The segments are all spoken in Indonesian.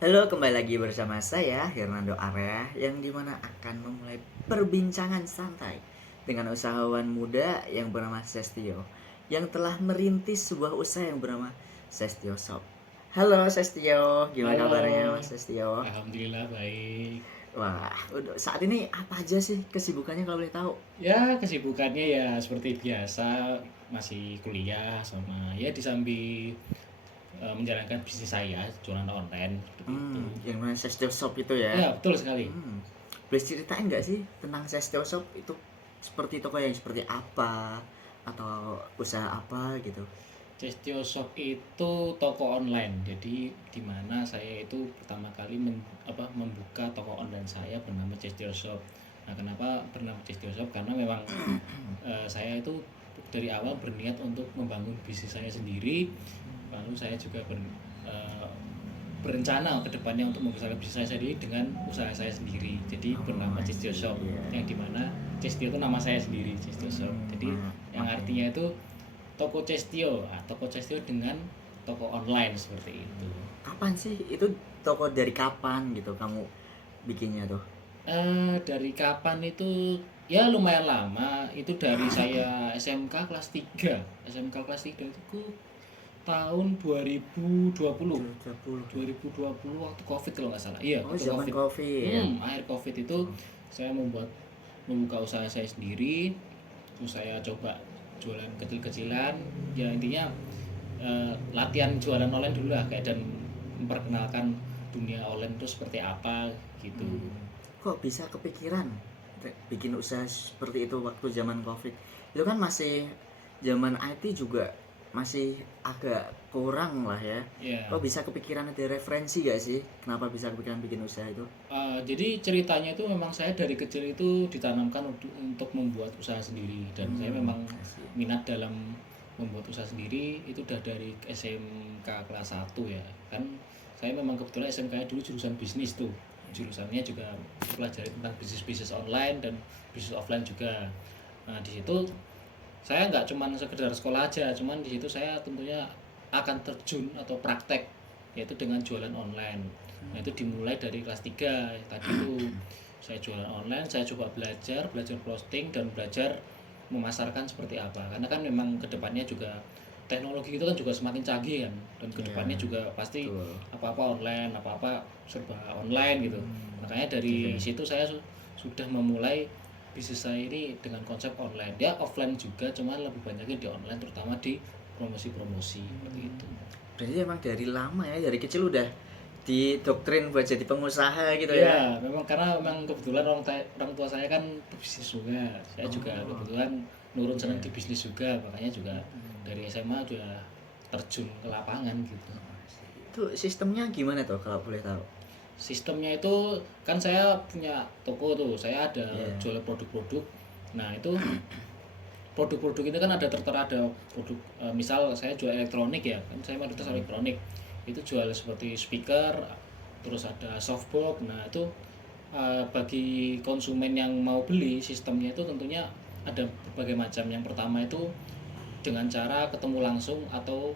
Halo, kembali lagi bersama saya Hernando Area yang dimana akan memulai perbincangan santai dengan usahawan muda yang bernama Sestio yang telah merintis sebuah usaha yang bernama Sestio Shop. Halo Sestio, gimana Halo, kabarnya Mas Sestio? alhamdulillah baik. Wah, saat ini apa aja sih kesibukannya kalau boleh tahu? Ya, kesibukannya ya seperti biasa, masih kuliah sama ya di sambil menjalankan bisnis saya, jualan online seperti itu. Yang mana Sestio Shop itu ya? Ya, betul sekali. Hmm, boleh ceritain nggak sih tentang Sestio Shop itu seperti toko yang seperti apa atau usaha apa gitu? Cestio Shop itu toko online. Jadi di mana saya itu pertama kali membuka toko online saya bernama Cestio Shop. Nah, kenapa bernama Cestio Shop? Karena memang saya itu dari awal berniat untuk membangun bisnis saya sendiri. Lalu saya juga eh, berencana ke depannya untuk membesarkan bisnis saya sendiri dengan usaha saya sendiri. Jadi Oh, bernama I Cestio see. Shop, Iya. yang dimana Cestio itu nama saya sendiri, Cestio Shop. Jadi yang Oke. artinya itu toko Cestio, toko Cestio dengan toko online seperti itu. Kapan sih itu toko dari kapan gitu kamu bikinnya tuh? Dari kapan itu? Ya lumayan lama. Itu dari saya SMK kelas 3. SMK kelas 3 itu tahun 2020. 2020 ya. 2020 waktu Covid kalau nggak salah. Iya, Oh, waktu zaman Covid. Covid. Akhir Covid itu saya membuka usaha saya sendiri. Terus saya coba jualan kecil-kecilan. Ya intinya latihan jualan online dulu lah kayak dan memperkenalkan dunia online itu seperti apa gitu. Hmm. Kok bisa kepikiran bikin usaha seperti itu waktu zaman Covid? Itu kan masih zaman IT juga masih agak kurang lah ya. Ya. Kok bisa kepikiran, ada referensi gak sih kenapa bisa kepikiran bikin usaha itu? Jadi ceritanya itu memang saya dari kecil itu ditanamkan untuk membuat usaha sendiri dan saya memang Asik. minat dalam membuat usaha sendiri itu udah dari SMK kelas 1 ya kan. Saya memang kebetulan SMK dulu jurusan bisnis tuh, jurusannya juga pelajari tentang bisnis online dan bisnis offline juga. Nah di situ saya nggak cuman sekedar sekolah aja, cuman di situ saya tentunya akan terjun atau praktek yaitu dengan jualan online. Nah itu dimulai dari kelas 3 tadi itu saya jualan online, saya coba belajar posting dan belajar memasarkan seperti apa. Karena kan memang kedepannya juga teknologi itu kan juga semakin canggih kan, dan Iya, kedepannya juga pasti betul. apa-apa online, apa-apa serba online gitu. Makanya dari Oke. situ saya sudah memulai bisnis saya ini dengan konsep online. Ya offline juga, cuman lebih banyaknya di online, terutama di promosi-promosi seperti itu. Berarti emang dari lama ya, dari kecil udah didoktrin buat jadi pengusaha gitu ya? Ya, memang karena memang kebetulan orang tua saya kan bisnis juga. Saya juga Oh, kebetulan nurun senang iya. di bisnis juga, makanya juga dari SMA udah terjun ke lapangan gitu. Itu sistemnya gimana tuh kalau boleh tahu? Sistemnya itu kan saya punya toko tuh, saya ada Iya. jual produk-produk. Nah, itu produk-produk itu kan ada tertera, ada produk misal saya jual elektronik ya kan, saya mayoritas elektronik itu jual seperti speaker, terus ada softbox. Nah itu bagi konsumen yang mau beli sistemnya itu tentunya ada berbagai macam. Yang pertama itu dengan cara ketemu langsung atau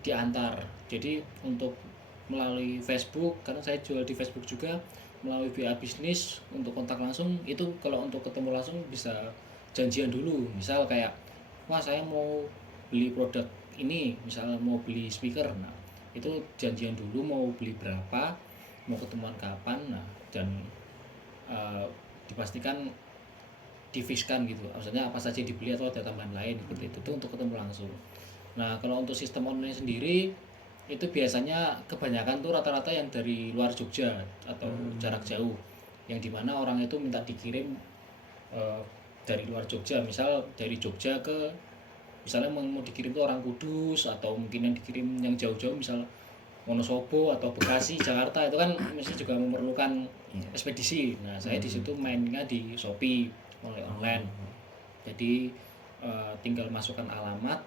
diantar. Jadi untuk melalui Facebook, karena saya jual di Facebook juga, melalui via bisnis untuk kontak langsung itu, kalau untuk ketemu langsung bisa janjian dulu. Misal kayak, wah saya mau beli produk ini, misalnya mau beli speaker. Nah itu janjian dulu mau beli berapa, mau ketemuan kapan. Nah dan eh, dipastikan diviskan gitu, maksudnya apa saja dibeli atau ada tambahan lain seperti itu tuh untuk ketemu langsung. Nah kalau untuk sistem online sendiri itu biasanya kebanyakan tuh rata-rata yang dari luar Jogja atau jarak jauh, yang dimana orang itu minta dikirim eh, dari luar Jogja, misal dari Jogja ke, misalnya mau dikirim tuh orang Kudus, atau mungkin yang dikirim yang jauh-jauh misal Wonosobo atau Bekasi, Jakarta, itu kan mesti juga memerlukan Iya. ekspedisi. Nah saya di situ mainnya di Shopee oleh online. Oh. Jadi tinggal masukkan alamat,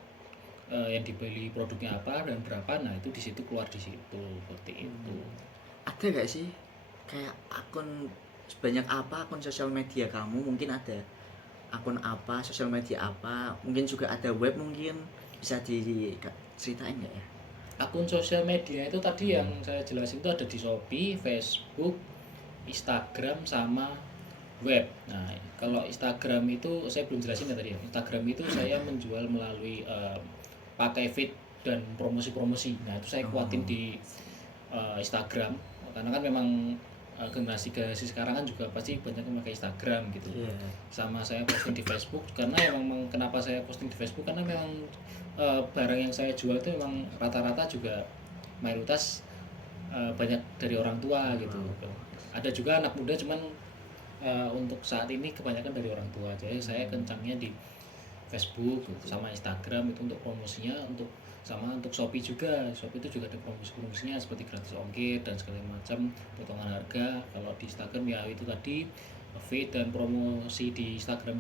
yang dibeli produknya apa dan berapa. Nah itu di situ keluar di situ seperti itu. Ada gak sih kayak akun sebanyak apa akun sosial media kamu? Mungkin ada akun apa, sosial media apa? Mungkin juga ada web mungkin. Bisa diceritain nggak ya? akun sosial media itu tadi yang saya jelasin itu ada di Shopee, Facebook, Instagram sama web. Nah, kalau Instagram itu saya belum jelasin ya tadi ya. Instagram itu saya menjual melalui pakai feed dan promosi-promosi. Nah, itu saya kuatin Oh, di Instagram karena kan memang generasi sekarang kan juga pasti banyak yang pakai Instagram gitu. iya. Sama saya posting di Facebook karena memang kenapa saya posting di Facebook karena memang barang yang saya jual itu memang rata-rata juga mayoritas banyak dari orang tua gitu. Ada juga anak muda cuman untuk saat ini kebanyakan dari orang tua. Jadi saya kencangnya di Facebook gitu, sama Instagram itu untuk promosinya, sama untuk Shopee juga. Shopee itu juga ada promosi-promosinya seperti gratis ongkir dan segala macam, potongan harga. Kalau di Instagram ya itu tadi feed dan promosi di Snapgram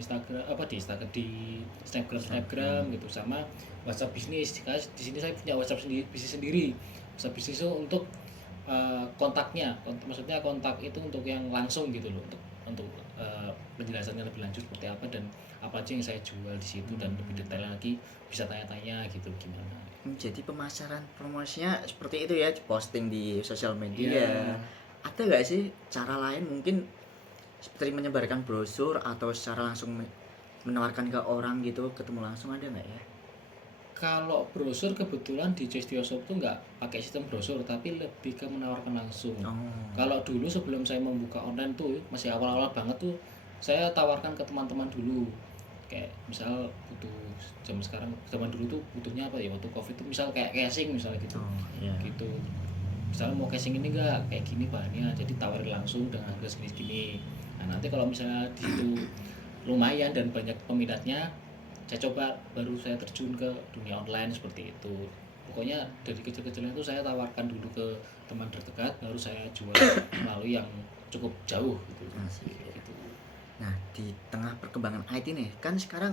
gitu, sama WhatsApp bisnis. Karena di sini saya punya WhatsApp bisnis sendiri. WhatsApp bisnis itu untuk kontaknya, maksudnya kontak itu untuk yang langsung gitu loh, untuk penjelasannya lebih lanjut seperti apa dan apa aja yang saya jual di situ dan lebih detail lagi bisa tanya-tanya gitu gimana. Jadi pemasaran promosinya seperti itu ya, posting di sosial Iya, media. Ada nggak sih cara lain mungkin seperti menyebarkan brosur atau secara langsung menawarkan ke orang gitu, ketemu langsung, ada nggak ya? kalau brosur kebetulan di Cestio Shop tuh nggak pakai sistem brosur tapi lebih ke menawarkan langsung. Oh, Kalau dulu sebelum saya membuka online tuh masih awal-awal banget tuh saya tawarkan ke teman-teman dulu, kayak misal butuh zaman dulu tuh butuhnya apa ya waktu covid tuh misal kayak casing misalnya gitu oh iya. gitu misalnya mau casing ini enggak kayak gini bahannya, jadi tawarin langsung dengan harga segini-segini. Nah nanti kalau misalnya di situ lumayan dan banyak peminatnya, saya coba baru saya terjun ke dunia online seperti itu. Pokoknya dari kecil-kecilnya itu saya tawarkan dulu ke teman terdekat, baru saya jual melalui yang cukup jauh gitu. Asik. Gitu. Nah, di tengah perkembangan IT nih, kan sekarang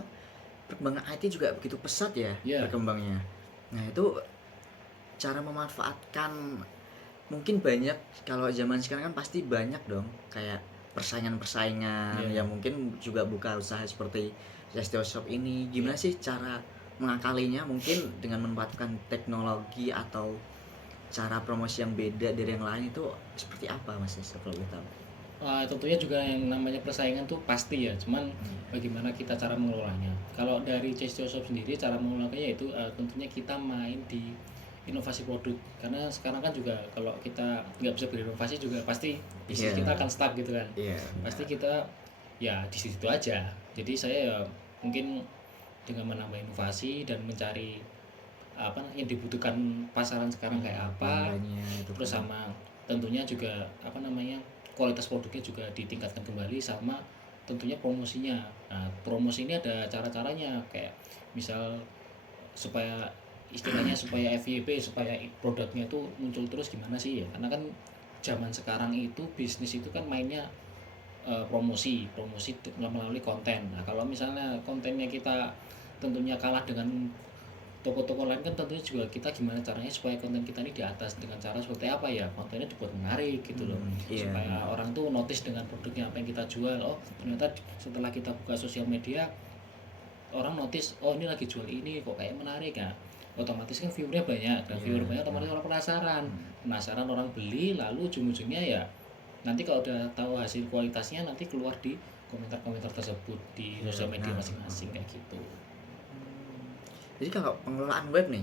perkembangan IT juga begitu pesat ya Ya, berkembangnya. Nah, itu cara memanfaatkan, mungkin banyak, kalau zaman sekarang kan pasti banyak dong kayak persaingan-persaingan ya. yang mungkin juga buka usaha seperti Zestio Shop ini. Ya. Gimana sih cara mengakalinya, mungkin dengan memanfaatkan teknologi atau cara promosi yang beda dari yang lain, itu seperti apa Mas Desta, kalau boleh tahu? Tentunya juga yang namanya persaingan tuh pasti ya, cuman bagaimana kita cara mengelolanya. Kalau dari Cestio Shop sendiri cara mengelolanya yaitu tentunya kita main di inovasi produk, karena sekarang kan juga kalau kita nggak bisa berinovasi juga pasti bisnis Iya, kita akan stuck gitu kan. iya, Pasti benar. kita ya di situ aja. Jadi saya ya mungkin dengan menambah inovasi dan mencari apa yang dibutuhkan pasaran sekarang kayak apa, Pelanggannya itu terus kan. sama tentunya juga apa namanya kualitas produknya juga ditingkatkan kembali, sama tentunya promosinya. Nah promosi ini ada cara-caranya, kayak misal supaya istilahnya supaya FYP, supaya produknya itu muncul terus gimana sih ya, karena kan zaman sekarang itu bisnis itu kan mainnya promosi promosi melalui konten. Nah kalau misalnya kontennya kita tentunya kalah dengan toko-toko lain, kan tentunya juga kita gimana caranya supaya konten kita ini di atas, dengan cara seperti apa ya, kontennya dibuat menarik gitu loh, Iya, supaya benar. orang tuh notice dengan produknya apa yang kita jual. Oh ternyata setelah kita buka sosial media orang notice, oh ini lagi jual ini kok kayak menarik ya, otomatis kan viewernya banyak, dan Iya, viewer banyak benar. otomatis orang penasaran orang beli, lalu ujung-ujungnya ya nanti kalau udah tahu hasil kualitasnya nanti keluar di komentar-komentar tersebut di Iya, sosial media benar. masing-masing kayak gitu. Jadi kalau pengelolaan web nih,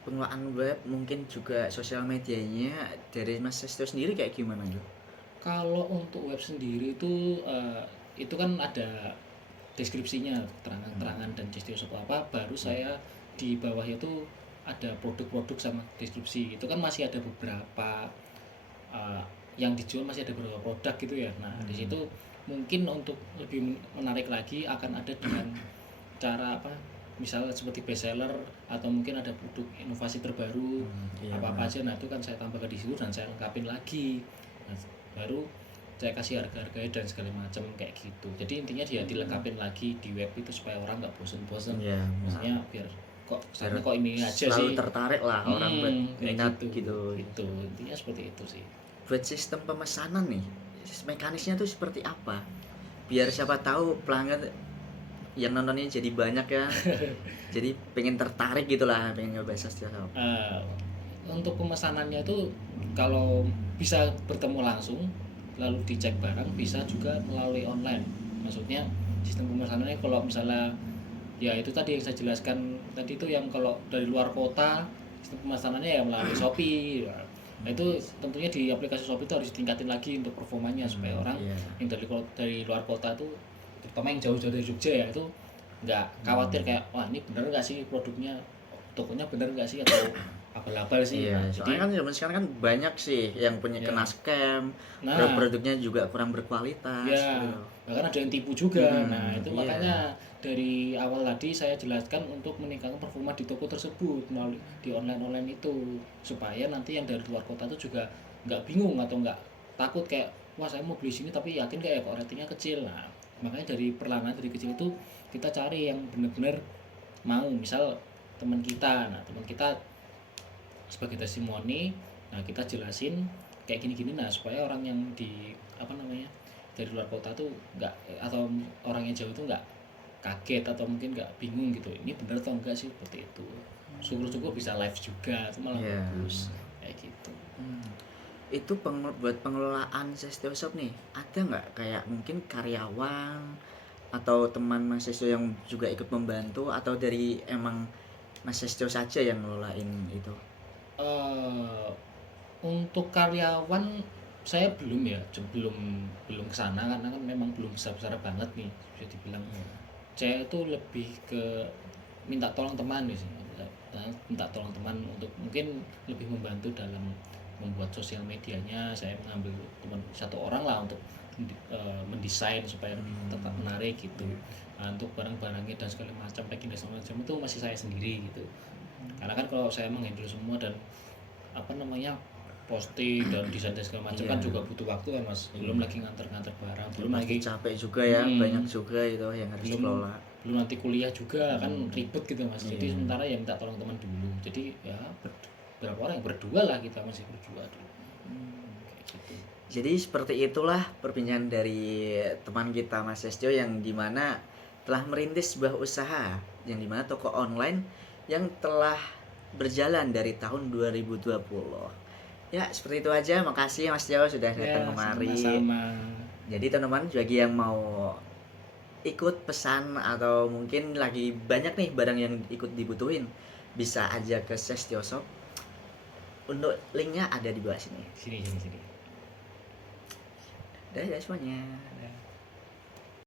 pengelolaan web mungkin juga sosial medianya dari Mas Sesto sendiri kayak gimana tuh? Kalau untuk web sendiri itu kan ada deskripsinya, keterangan-keterangan dan deskripsi apa, baru Iya. saya di bawah itu ada produk-produk sama deskripsi. Itu kan masih ada beberapa uh, yang dijual, masih ada beberapa produk gitu ya. Nah di situ mungkin untuk lebih menarik lagi akan ada dengan cara apa, misalnya seperti bestseller atau mungkin ada produk inovasi terbaru Iya, apa apa benar. aja. Nah itu kan saya tambahkan di situ dan saya lengkapin lagi. Nah, baru saya kasih harga-harganya dan segala macam kayak gitu. Jadi intinya dia dilengkapin lagi di web itu supaya orang nggak bosen-bosen. Iya, benar. Maksudnya biar kok Biar kesannya kok ini aja selalu sih. tertarik lah orang buat Kayak minat gitu. gitu. Itu intinya seperti itu sih. Buat sistem pemesanan nih, mekanisnya tuh seperti apa? Biar siapa tahu pelanggan yang nontonnya jadi banyak ya, jadi pengen tertarik gitu lah, pengen nyoba Sesto Shop. Eh, untuk pemesanannya itu kalau bisa bertemu langsung lalu dicek barang, bisa juga melalui online. Maksudnya sistem pemesanannya kalau misalnya ya itu tadi yang saya jelaskan tadi, itu yang kalau dari luar kota sistem pemesanannya ya melalui Shopee. Nah itu tentunya di aplikasi Shopee itu harus ditingkatin lagi untuk performanya supaya orang Iya. yang dari luar kota itu, terutama yang jauh-jauh dari Jogja ya, itu nggak khawatir kayak wah ini bener nggak sih produknya, tokonya bener nggak sih, atau abal-abal sih. Iya, Nah soalnya kan jadi zaman sekarang kan banyak sih yang punya ya, kena scam, nah produknya juga kurang berkualitas ya, gitu. bahkan ada yang tipu juga. Nah itu Iya. makanya dari awal tadi saya jelaskan untuk meningkatkan performa di toko tersebut melalui di online itu, supaya nanti yang dari luar kota itu juga nggak bingung atau nggak takut kayak wah saya mau beli sini tapi yakin kayak kok ratingnya kecil. Nah makanya dari perlahan dari kecil itu kita cari yang benar-benar mau, misal teman kita, nah teman kita sebagai testimoni, nah kita jelasin kayak gini-gini, nah supaya orang yang di apa namanya dari luar kota tuh nggak, atau orang yang jauh itu nggak kaget atau mungkin nggak bingung gitu, ini bener atau enggak sih, seperti itu. Syukur-syukur bisa live juga, itu malah Iya. bagus kayak gitu. Itu buat pengelolaan Sestio Shop nih, ada nggak kayak mungkin karyawan atau teman Mas Sestio yang juga ikut membantu, atau dari emang Mas Sestio saja yang ngelolain itu? eh untuk karyawan saya belum ya, belum belum kesana karena kan memang belum besar-besar banget nih bisa dibilang. Saya itu lebih ke minta tolong teman sih, minta tolong teman untuk mungkin lebih membantu dalam membuat sosial medianya. Saya mengambil teman satu orang lah untuk mendesain supaya tetap menarik gitu. Nah, untuk barang-barangnya dan segala macam packing dan segala macam itu masih saya sendiri gitu, karena kan kalau saya menghandle semua dan apa namanya posting dan desain dan segala macam kan Iya. juga butuh waktu kan mas, belum lagi nganter-nganter barang, belum Pasti lagi capek juga ya, banyak Hmm, juga itu yang harus belum dikelola. belum nanti kuliah juga kan ribet gitu mas. Jadi Iya. sementara ya minta tolong teman dulu, jadi ya berapa orang, berdua lah, kita masih berdua dulu kayak gitu. Jadi seperti itulah perbincangan dari teman kita Mas Sestio yang dimana telah merintis sebuah usaha yang dimana toko online yang telah berjalan dari tahun 2020. Ya seperti itu aja, makasih Mas Sestio sudah datang Ya kemari. sama-sama. Jadi teman-teman bagi yang mau ikut pesan atau mungkin lagi banyak nih barang yang ikut dibutuhin, bisa aja ke Sestio Shop. Untuk linknya ada di bawah sini. Sini sini sini. Dadah semuanya. Ya.